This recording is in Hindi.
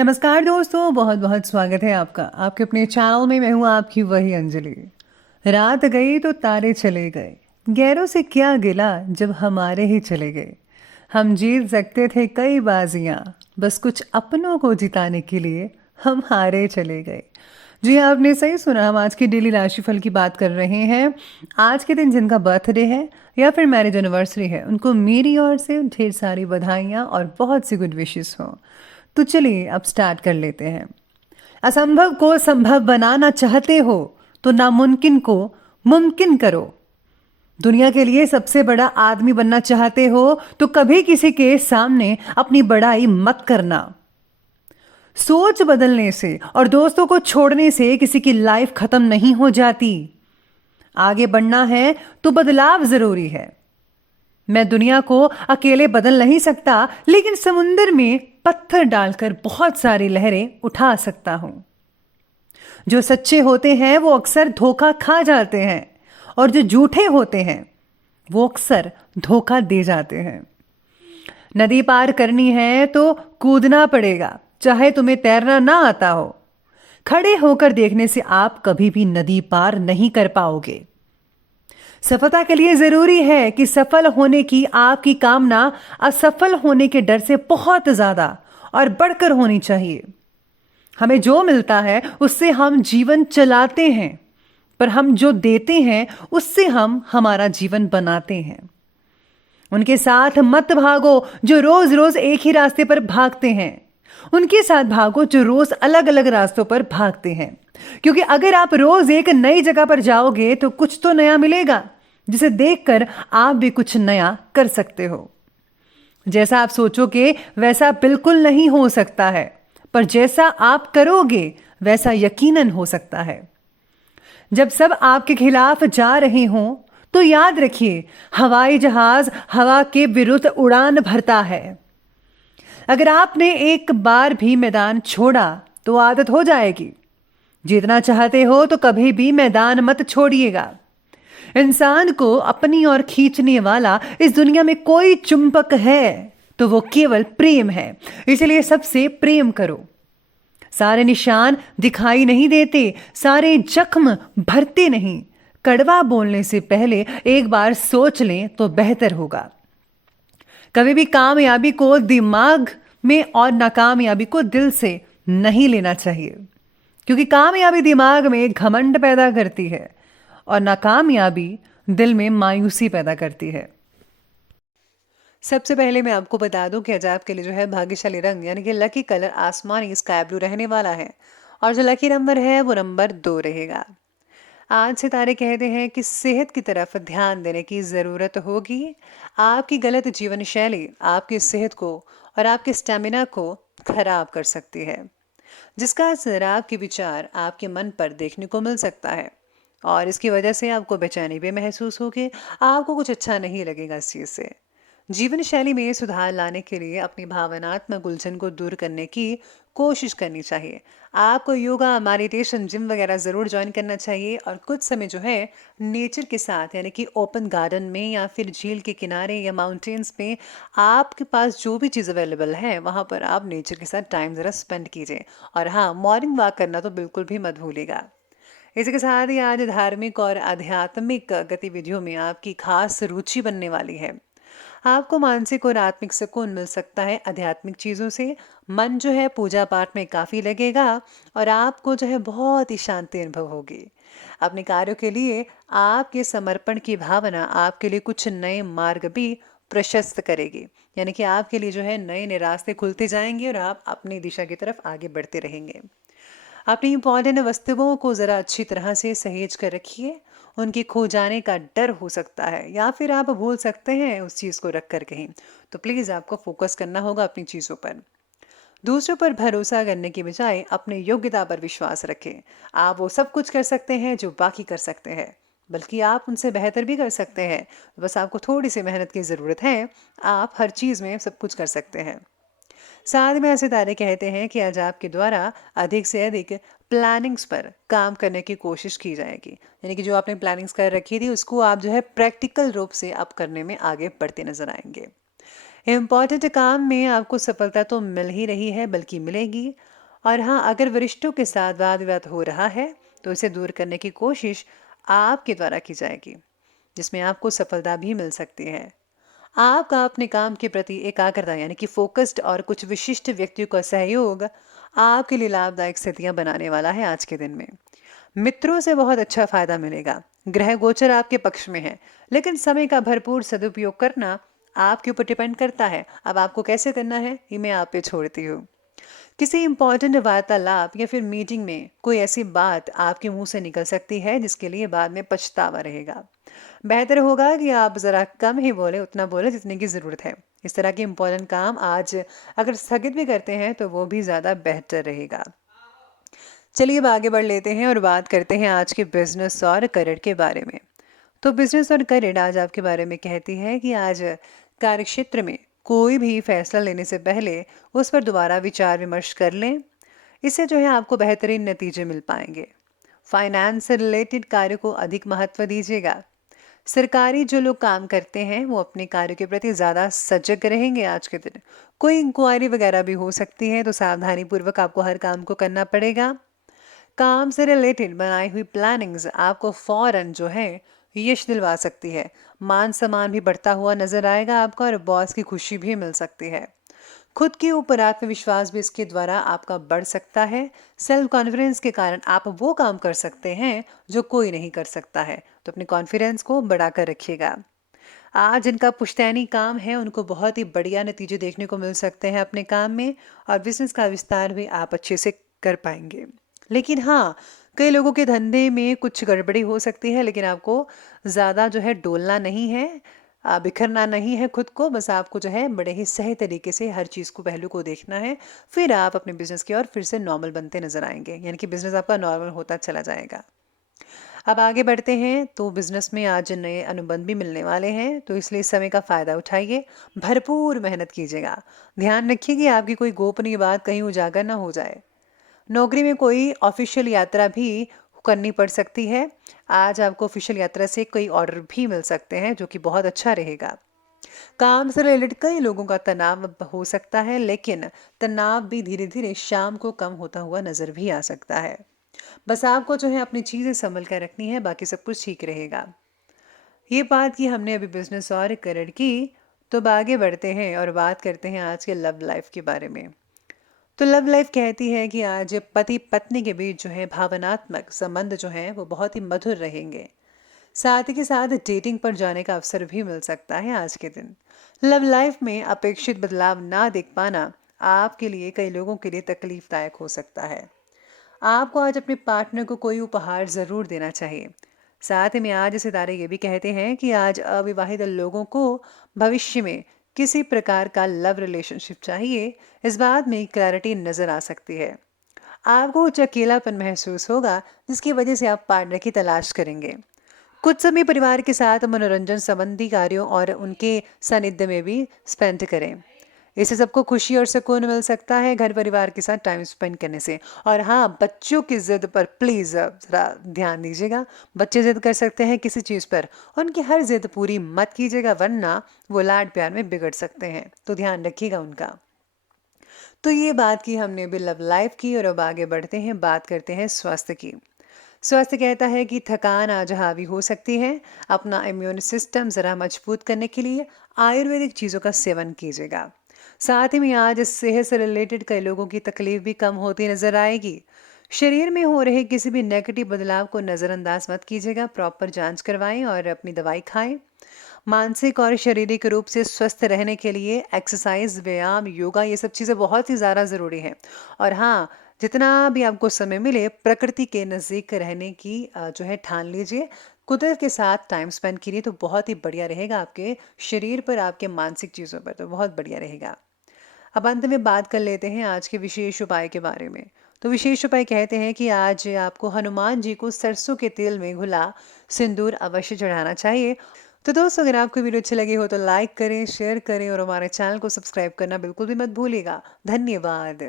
नमस्कार दोस्तों, बहुत बहुत स्वागत है आपका आपके अपने चैनल में। मैं हूँ आपकी वही अंजलि। रात गई तो तारे चले गए, गैरों से क्या गिला जब हमारे ही चले गए। हम जीत सकते थे कई बाजियां, बस कुछ अपनों को जिताने के लिए हम हारे चले गए। जी हाँ, आपने सही सुना। हम आज की डेली राशिफल की बात कर रहे हैं। आज के दिन जिनका बर्थडे है या फिर मैरिज एनिवर्सरी है, उनको मेरी ओर से ढेर सारी बधाइयाँ और बहुत सी गुड विशेस हों। तो चलिए अब स्टार्ट कर लेते हैं। असंभव को संभव बनाना चाहते हो तो नामुमकिन को मुमकिन करो। दुनिया के लिए सबसे बड़ा आदमी बनना चाहते हो तो कभी किसी के सामने अपनी बड़ाई मत करना। सोच बदलने से और दोस्तों को छोड़ने से किसी की लाइफ खत्म नहीं हो जाती। आगे बढ़ना है तो बदलाव जरूरी है। मैं दुनिया को अकेले बदल नहीं सकता, लेकिन समुंदर में पत्थर डालकर बहुत सारी लहरें उठा सकता हूं। जो सच्चे होते हैं वो अक्सर धोखा खा जाते हैं, और जो झूठे होते हैं वो अक्सर धोखा दे जाते हैं। नदी पार करनी है तो कूदना पड़ेगा, चाहे तुम्हें तैरना ना आता हो। खड़े होकर देखने से आप कभी भी नदी पार नहीं कर पाओगे। सफलता के लिए जरूरी है कि सफल होने की आपकी कामना असफल होने के डर से बहुत ज्यादा और बढ़कर होनी चाहिए। हमें जो मिलता है उससे हम जीवन चलाते हैं, पर हम जो देते हैं उससे हम हमारा जीवन बनाते हैं। उनके साथ मत भागो जो रोज रोज एक ही रास्ते पर भागते हैं। उनके साथ भागो जो रोज अलग अलग रास्तों पर भागते हैं, क्योंकि अगर आप रोज एक नई जगह पर जाओगे तो कुछ तो नया मिलेगा, जिसे देखकर आप भी कुछ नया कर सकते हो। जैसा आप सोचोगे वैसा बिल्कुल नहीं हो सकता है, पर जैसा आप करोगे वैसा यकीनन हो सकता है। जब सब आपके खिलाफ जा रहे हों तो याद रखिए, हवाई जहाज हवा के विरुद्ध उड़ान भरता है। अगर आपने एक बार भी मैदान छोड़ा तो आदत हो जाएगी। जीतना चाहते हो तो कभी भी मैदान मत छोड़िएगा। इंसान को अपनी ओर खींचने वाला इस दुनिया में कोई चुंबक है तो वो केवल प्रेम है, इसलिए सबसे प्रेम करो। सारे निशान दिखाई नहीं देते, सारे जख्म भरते नहीं। कड़वा बोलने से पहले एक बार सोच लें तो बेहतर होगा। कभी भी कामयाबी को दिमाग में और नाकामयाबी को दिल से नहीं लेना चाहिए, क्योंकि कामयाबी दिमाग में घमंड पैदा करती है और नाकामयाबी दिल में मायूसी पैदा करती है। सबसे पहले मैं आपको बता दूं कि आज आपके लिए जो है भाग्यशाली रंग यानी कि लकी कलर आसमानी स्काई ब्लू रहने वाला है, और जो लकी नंबर है वो नंबर 2 रहेगा। आज सितारे कहते हैं कि सेहत की तरफ ध्यान देने की ज़रूरत होगी। आपकी गलत जीवन शैली आपकी सेहत को और आपके स्टेमिना को खराब कर सकती है, जिसका असर आपके विचार आपके मन पर देखने को मिल सकता है, और इसकी वजह से आपको बेचैनी भी महसूस होगी। आपको कुछ अच्छा नहीं लगेगा इस चीज़ से। जीवन शैली में सुधार लाने के लिए अपनी भावनात्मक उलझन को दूर करने की कोशिश करनी चाहिए। आपको योगा, मेडिटेशन, जिम वगैरह ज़रूर ज्वाइन करना चाहिए, और कुछ समय जो है नेचर के साथ यानी कि ओपन गार्डन में या फिर झील के किनारे या माउंटेन्स में आपके पास जो भी चीज़ अवेलेबल है वहाँ पर आप नेचर के साथ टाइम ज़रा स्पेंड कीजिए। और हाँ, मॉर्निंग वॉक करना तो बिल्कुल भी मत भूलिएगा। इसी के साथ ही आज धार्मिक और आध्यात्मिक गतिविधियों में आपकी खास रुचि बनने वाली है। आपको मानसिक और आत्मिक सुकून मिल सकता है आध्यात्मिक चीज़ों से। मन जो है पूजा पाठ में काफ़ी लगेगा, और आपको जो है बहुत ही शांति अनुभव होगी। अपने कार्यों के लिए आपके समर्पण की भावना आपके लिए कुछ नए मार्ग भी प्रशस्त करेगी, यानी कि आपके लिए जो है नए नए रास्ते खुलते जाएंगे और आप अपनी दिशा की तरफ आगे बढ़ते रहेंगे। अपनी इंपॉर्टेंट वस्तुओं को ज़रा अच्छी तरह से सहेज कर रखिए। उनके खो जाने का डर हो सकता है, या फिर आप भूल सकते हैं उस चीज़ को रख कर कहीं। तो प्लीज़ आपको फोकस करना होगा अपनी चीज़ों पर। दूसरों पर भरोसा करने की बजाय अपने योग्यता पर विश्वास रखें। आप वो सब कुछ कर सकते हैं जो बाकी कर सकते हैं, बल्कि आप उनसे बेहतर भी कर सकते हैं। बस आपको थोड़ी सी मेहनत की ज़रूरत है। आप हर चीज़ में सब कुछ कर सकते हैं। साथ में सितारे कहते हैं कि आज आपके द्वारा अधिक से अधिक प्लानिंग्स पर काम करने की कोशिश की जाएगी, यानी कि जो आपने प्लानिंग्स कर रखी थी उसको आप जो है प्रैक्टिकल रूप से अब करने में आगे बढ़ते नजर आएंगे। इम्पॉर्टेंट काम में आपको सफलता तो मिल ही रही है बल्कि मिलेगी। और हाँ, अगर वरिष्ठों के साथ वाद विवाद हो रहा है तो इसे दूर करने की कोशिश आपके द्वारा की जाएगी, जिसमें आपको सफलता भी मिल सकती है। आपका अपने काम के प्रति एकाग्रता यानी कि फोकस्ड और कुछ विशिष्ट व्यक्तियों का सहयोग आपके लिए लाभदायक स्थितियां बनाने वाला है आज के दिन में। मित्रों से बहुत अच्छा फायदा मिलेगा। ग्रह गोचर आपके पक्ष में है, लेकिन समय का भरपूर सदुपयोग करना आपके ऊपर डिपेंड करता है। अब आपको कैसे करना है ये मैं आप पे छोड़ती हूँ। किसी इंपॉर्टेंट वार्तालाप या फिर मीटिंग में कोई ऐसी बात आपके मुंह से निकल सकती है जिसके लिए बाद में पछतावा रहेगा। बेहतर होगा कि आप ज़रा कम ही बोले, उतना बोले जितने की ज़रूरत है। इस तरह के इंपॉर्टेंट काम आज अगर स्थगित भी करते हैं तो वो भी ज़्यादा बेहतर रहेगा। चलिए अब आगे बढ़ लेते हैं और बात करते हैं आज के बिजनेस और करियर के बारे में। तो बिजनेस और करियर आज आपके बारे में कहती है कि आज कार्यक्षेत्र में कोई भी फैसला लेने से पहले उस पर दोबारा विचार विमर्श कर लें। इससे जो है आपको बेहतरीन नतीजे मिल पाएंगे। फाइनेंस से रिलेटेड कार्य को अधिक महत्व दीजिएगा। सरकारी जो लोग काम करते हैं वो अपने कार्य के प्रति ज़्यादा सजग रहेंगे आज के दिन। कोई इंक्वायरी वगैरह भी हो सकती है तो सावधानी पूर्वक आपको हर काम को करना पड़ेगा। काम से रिलेटेड बनाई हुई प्लानिंग्स आपको फौरन जो है यश दिलवा सकती है। मान सम्मान भी बढ़ता हुआ नजर आएगा आपका और बॉस की खुशी भी मिल सकती है। खुद के ऊपर आत्मविश्वास भी इसके द्वारा आपका बढ़ सकता है। सेल्फ कॉन्फिडेंस के कारण आप वो काम कर सकते हैं जो कोई नहीं कर सकता है, तो अपने कॉन्फिडेंस को बढ़ाकर रखिएगा। आज जिनका पुश्तैनी काम है उनको बहुत ही बढ़िया नतीजे देखने को मिल सकते हैं अपने काम में, और बिजनेस का विस्तार भी आप अच्छे से कर पाएंगे। लेकिन हाँ, कई लोगों के धंधे में कुछ गड़बड़ी हो सकती है, लेकिन आपको ज़्यादा जो है डोलना नहीं है, बिखरना नहीं है खुद को। बस आपको जो है बड़े ही सही तरीके से हर चीज़ को, पहलू को देखना है। फिर आप अपने बिजनेस की ओर फिर से नॉर्मल बनते नजर आएंगे, यानी कि बिजनेस आपका नॉर्मल होता चला जाएगा। अब आगे बढ़ते हैं तो बिजनेस में आज नए अनुबंध भी मिलने वाले हैं, तो इसलिए इस समय का फायदा उठाइए, भरपूर मेहनत कीजिएगा। ध्यान रखिए कि आपकी कोई गोपनीय बात कहीं उजागर ना हो जाए। नौकरी में कोई ऑफिशियल यात्रा भी करनी पड़ सकती है। आज आपको ऑफिशियल यात्रा से कई ऑर्डर भी मिल सकते हैं जो कि बहुत अच्छा रहेगा। काम से रिलेटेड कई लोगों का तनाव हो सकता है, लेकिन तनाव भी धीरे धीरे शाम को कम होता हुआ नजर भी आ सकता है। बस आपको जो है अपनी चीजें संभल कर रखनी है, बाकी सब कुछ ठीक रहेगा। ये बात की हमने अभी बिजनेस और करियर की, तो अब आगे बढ़ते हैं और बात करते हैं आज के लव लाइफ के बारे में। तो लव लाइफ कहती है कि आज पति पत्नी के बीच जो है भावनात्मक संबंध जो है वो बहुत ही मधुर रहेंगे। साथ ही के साथ डेटिंग पर जाने का अवसर भी मिल सकता है आज के दिन। लव लाइफ में अपेक्षित बदलाव ना देख पाना आपके लिए, कई लोगों के लिए तकलीफदायक हो सकता है। आपको आज अपने पार्टनर को कोई उपहार जरूर देना चाहिए। साथ ही में आज सितारे ये भी कहते हैं कि आज अविवाहित लोगों को भविष्य में किसी प्रकार का लव रिलेशनशिप चाहिए। इस बात में क्लैरिटी नजर आ सकती है। आपको कुछ अकेलापन महसूस होगा जिसकी वजह से आप पार्टनर की तलाश करेंगे। कुछ समय परिवार के साथ मनोरंजन संबंधी कार्यों और उनके सानिध्य में भी स्पेंड करें। इससे सबको खुशी और सुकून मिल सकता है घर परिवार के साथ टाइम स्पेंड करने से। और हाँ, बच्चों की जिद पर प्लीज जरा ध्यान दीजिएगा। बच्चे जिद कर सकते हैं किसी चीज पर, उनकी हर जिद पूरी मत कीजिएगा, वरना वो लाड प्यार में बिगड़ सकते हैं, तो ध्यान रखिएगा उनका। तो ये बात की हमने अभी लव लाइफ की, और अब आगे बढ़ते हैं, बात करते हैं स्वास्थ्य की। स्वास्थ्य कहता है कि थकान आज हावी हो सकती है। अपना इम्यून सिस्टम ज़रा मजबूत करने के लिए आयुर्वेदिक चीज़ों का सेवन कीजिएगा। साथ ही में आज सेहत से रिलेटेड कई लोगों की तकलीफ भी कम होती नजर आएगी। शरीर में हो रहे किसी भी नेगेटिव बदलाव को नज़रअंदाज मत कीजिएगा, प्रॉपर जांच करवाएं और अपनी दवाई खाएं। मानसिक और शारीरिक रूप से स्वस्थ रहने के लिए एक्सरसाइज, व्यायाम, योगा, ये सब चीज़ें बहुत ही ज़्यादा ज़रूरी हैं। और हाँ, जितना भी आपको समय मिले प्रकृति के नज़दीक रहने की जो है ठान लीजिए। कुदरत के साथ टाइम स्पेंड करिए तो बहुत ही बढ़िया रहेगा, आपके शरीर पर, आपके मानसिक चीज़ों पर तो बहुत बढ़िया रहेगा। अब अंत में बात कर लेते हैं आज के विशेष उपाय के बारे में। तो विशेष उपाय कहते हैं कि आज आपको हनुमान जी को सरसों के तेल में घुला सिंदूर अवश्य चढ़ाना चाहिए। तो दोस्तों, अगर आपको वीडियो अच्छी लगी हो तो लाइक करें, शेयर करें और हमारे चैनल को सब्सक्राइब करना बिल्कुल भी मत भूलिएगा। धन्यवाद।